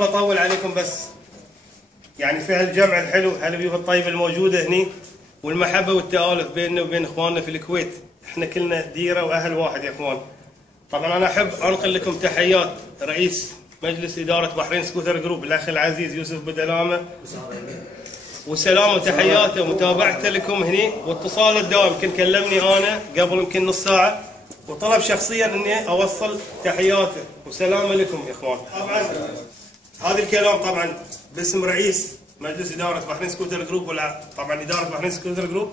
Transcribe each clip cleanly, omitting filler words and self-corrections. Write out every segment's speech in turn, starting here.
بطول عليكم، بس يعني في هالجمع الحلو، هالبيوت الطيبه الموجوده هني، والمحبه والتآلف بيننا وبين اخواننا في الكويت، احنا كلنا ديره واهل واحد يا اخوان. طبعا انا احب انقل لكم تحيات رئيس مجلس اداره بحرين سكوتر جروب الاخ العزيز يوسف بدلامه، وسلام وتحياته ومتابعته لكم هني، واتصاله الدائم. يمكن كلمني انا قبل يمكن نص ساعه وطلب شخصيا اني اوصل تحياته وسلامه لكم يا اخوان. طبعا هذا الكلام طبعا باسم رئيس مجلس اداره بحرين سكوتر جروب، ولا طبعا اداره بحرين سكوتر جروب،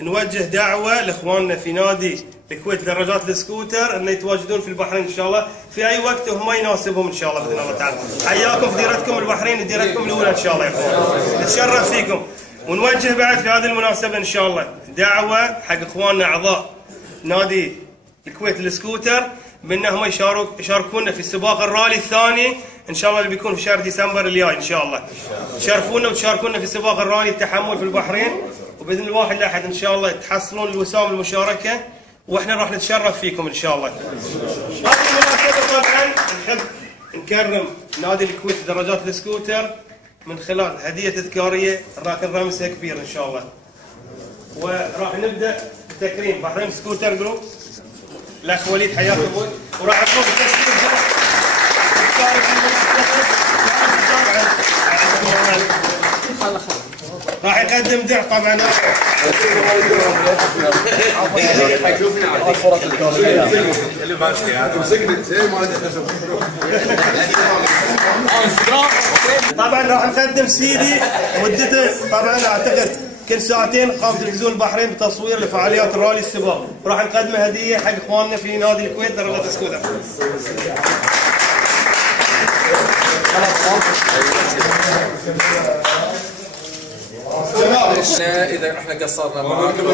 نوجه دعوه لاخواننا في نادي الكويت دراجات السكوتر ان يتواجدون في البحرين ان شاء الله في اي وقت وهم يناسبهم ان شاء الله باذن الله تعالى. حياكم في ديرتكم البحرين، ديرتكم الاولى ان شاء الله يا اخوان، نتشرف فيكم. ونوجه بعد في هذه المناسبه ان شاء الله دعوه حق اخواننا اعضاء نادي الكويت للسكوتر بانهم يشاركونا في سباق الرالي الثاني ان شاء الله اللي بيكون في شهر ديسمبر الجاي ان شاء الله. تشرفونا وتشاركونا في سباق الرالي التحمل في البحرين، وباذن الواحد الاحد ان شاء الله تحصلون الوسام المشاركه، واحنا راح نتشرف فيكم ان شاء الله. هذه المناسبه طبعا نحب نكرم نادي الكويت دراجات السكوتر من خلال هديه تذكاريه راكن رمزها كبير ان شاء الله. وراح نبدا بتكريم بحرين سكوتر جروب الاخ وليد حياك ابوي، وراح نقوم بتسليم راح يقدم درع طبعا. طبعا راح نقدم سيدي مدته طبعا اعتقد كل ساعتين قام تلفزيون البحرين بتصوير لفعاليات الرالي السباق، وراح نقدم هديه حق اخواننا في نادي الكويت دراجات السكوتر. اذا احنا قصرنا معاكم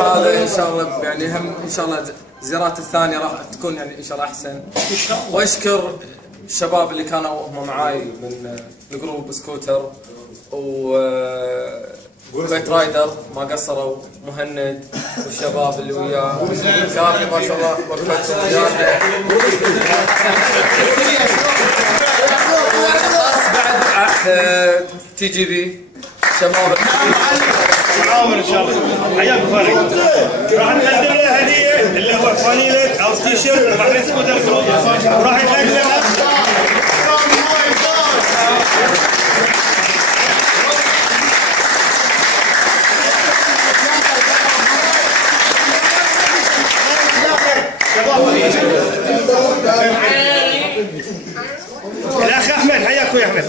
هذا ان شاء الله يعني هم ان شاء الله الزيارات الثانيه راح تكون يعني ان شاء الله احسن. واشكر الشباب اللي كانوا هم معاي من الجروب سكوتر وكويت رايدر ما قصروا، مهند والشباب اللي وياه كافي ما شاء الله وقفتهم ويانا. بعد تي جي بي شباب عامر ان شاء الله حياك فريق. راح نقدم له هديه اللي هو فانيله او تيشيرت بحرين سكوتر جروب، وراح يقدم له الاخ احمد. حياك يا احمد.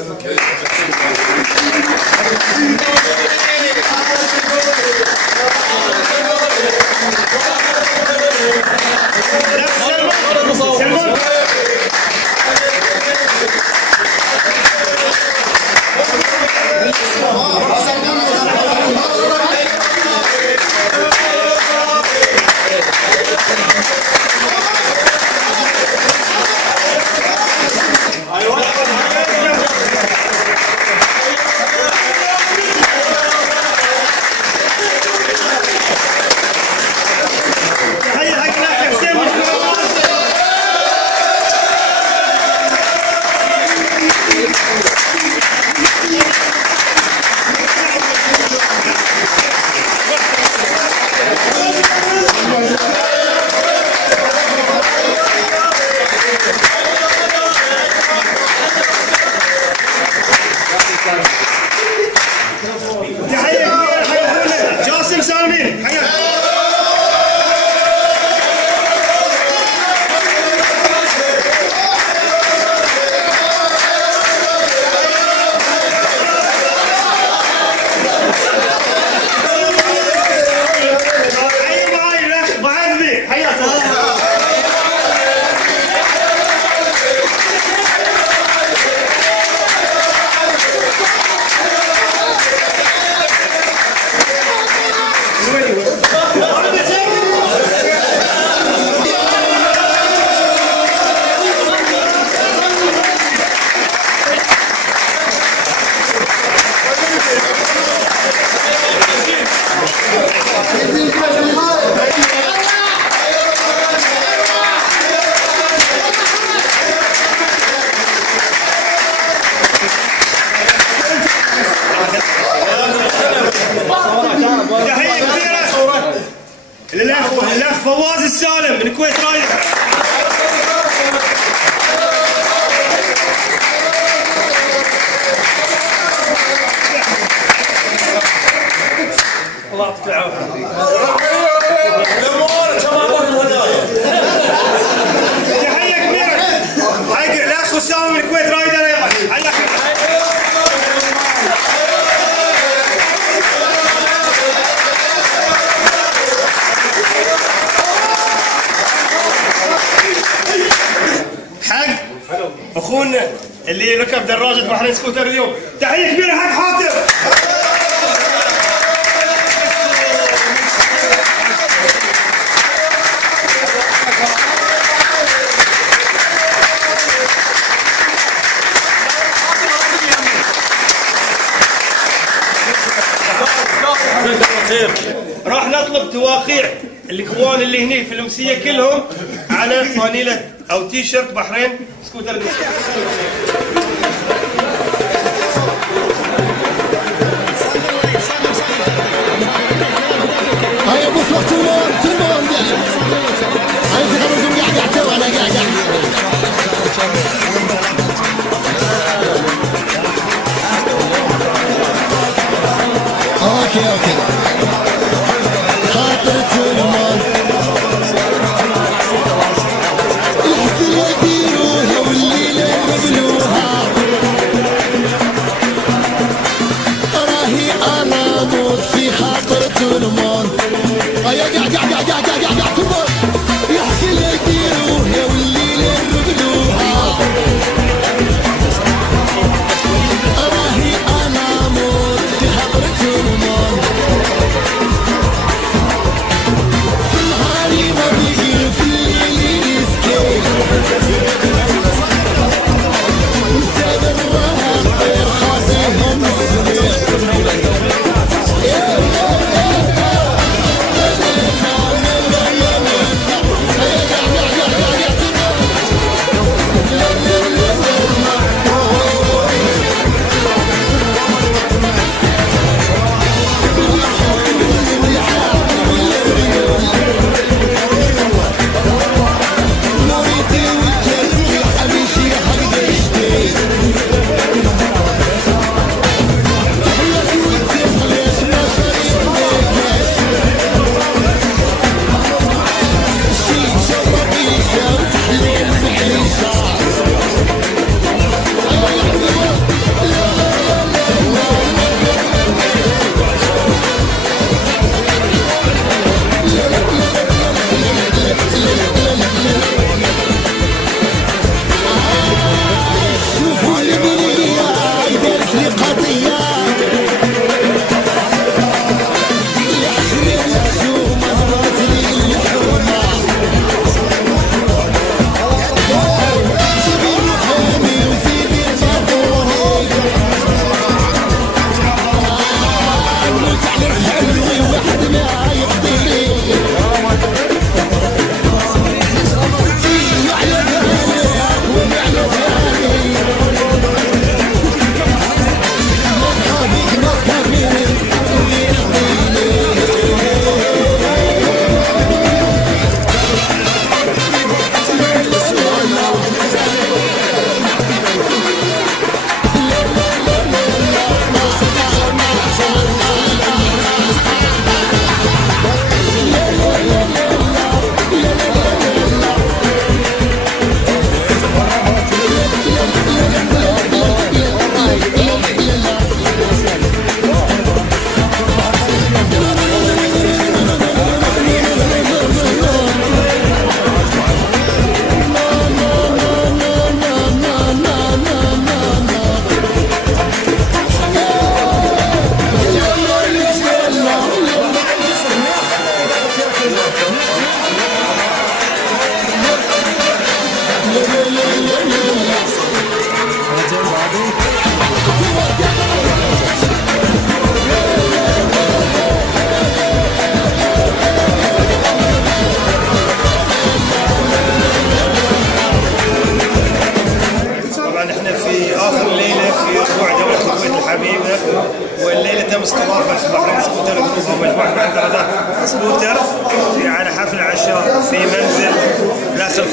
سالم من الكويت رايدر. الله يعطيك العافيه. تحيه كبيره حق الاخ اسامه من الكويت رايدر ايضا. حق اخونا اللي ركب دراجه بحرين سكوتر اليوم، تحيه كبيره حق حاتم. راح نطلب تواقيع الاخوان اللي هني في الامسيه كلهم على فانيله او تي شيرت بحرين سكوتر. هيا بص وقت تلمون هاي تخرجوا قاعد تو انا قاعد اوكي خاطر تلمون الحفله يديروها والليله يقبلوها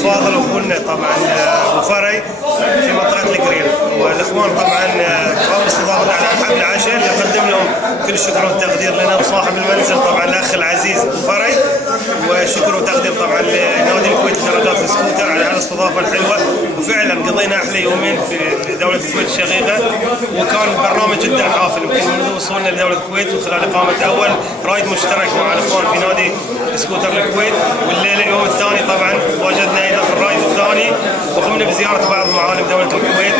فاضل واخونا طبعا ابو فري في منطقه القريل، والاخوان طبعا قاموا استضافتنا على حفل عشاء نقدم لهم كل الشكر والتقدير لنا وصاحب المنزل طبعا الاخ العزيز ابو فري، وشكر وتقدير طبعا لنادي الكويت لدراجات السكوتر على هالاستضافه الحلوه. وفعلا قضينا احلى يومين في دوله الكويت الشقيقه، وكان برنامج جدا حافل يمكن منذ وصولنا لدوله الكويت وخلال اقامه اول رايد مشترك مع الاخوان في نادي سكوتر الكويت، والليله اليوم الثاني طبعا واجدنا ايضا في الرايد الثاني، وقمنا بزياره بعض معالم دوله الكويت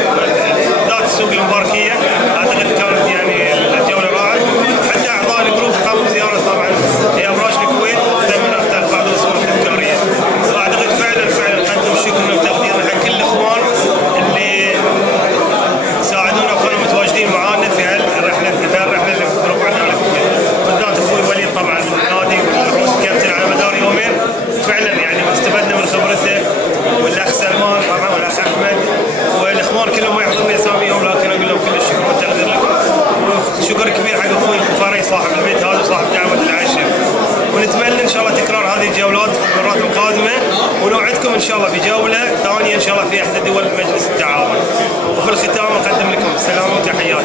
ذات السوق المباركيه. اعتقد كانت يعني الجوله رائعه، حتى اعضاء الجروب قاموا بزياره طبعا لابراج الكويت وتم بعض الصور التذكاريه. واعتقد فعلا نقدم شكرنا وتقديرنا حق كل الاخوان اللي ساعدونا وكانوا متواجدين معانا في هالرحله اللي بنروح عندنا الكويت، بالذات اخوي وليد طبعا النادي والرؤوس الكابتن على مدار يومين. فعلا يعني استفدنا من خبرته، والاخ سلمان طبعا والاخ احمد والاخوان كلهم ما يحضرون اساميهم، لكن اقول لهم كل الشكر والتقدير لكم، وشكر كبير حق اخوي ابو فري صاحب البيت هذا وصاحب دعوه العشاء. ونتمنى ان شاء الله تكرار هذه الجولات في المرات القادمه، ونوعدكم ان شاء الله بجوله ثانيه ان شاء الله في احدى دول مجلس التعاون. وفي الختام نقدم لكم السلام وتحياتي.